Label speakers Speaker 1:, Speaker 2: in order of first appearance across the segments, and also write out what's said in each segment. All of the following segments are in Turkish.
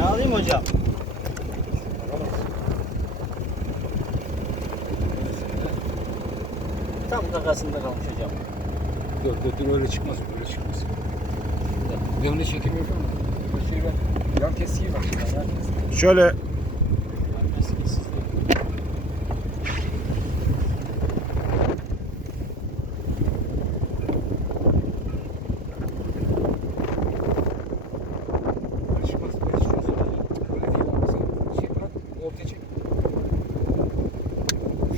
Speaker 1: Alayım mı hocam? Tam kakasında kalmış hocam.
Speaker 2: Yok dur öyle çıkmaz öyle çıkmaz. Devamlı çekim mu? Bu şey ben yan keskiyi var.
Speaker 3: Şöyle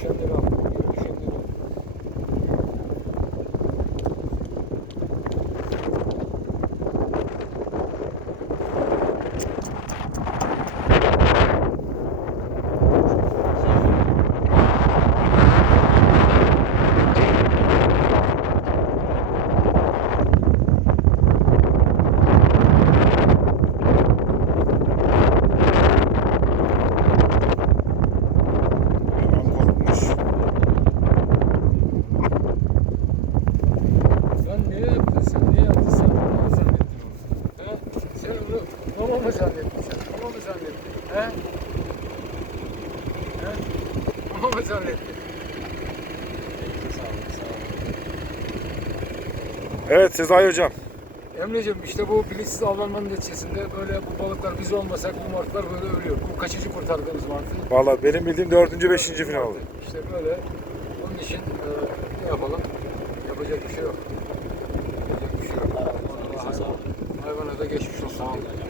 Speaker 2: akşam devam. He? He? Mama mı zannettin?
Speaker 1: Sağ olun, sağ olun.
Speaker 3: Evet Sezai Hocam.
Speaker 2: Emre'cim işte bu bilinçsiz avlanmanın neticesinde böyle bu balıklar biz olmasak bu martılar böyle ölüyor. Bu kaçıncı kurtardığımız martı?
Speaker 3: Valla benim bildiğim dördüncü, beşinci final oldu.
Speaker 2: İşte böyle. Onun için e, ne yapalım? Yapacak bir şey yok. Yapacak bir şey yok. Hayvana da geçmiş olsun.
Speaker 1: Sağ olun.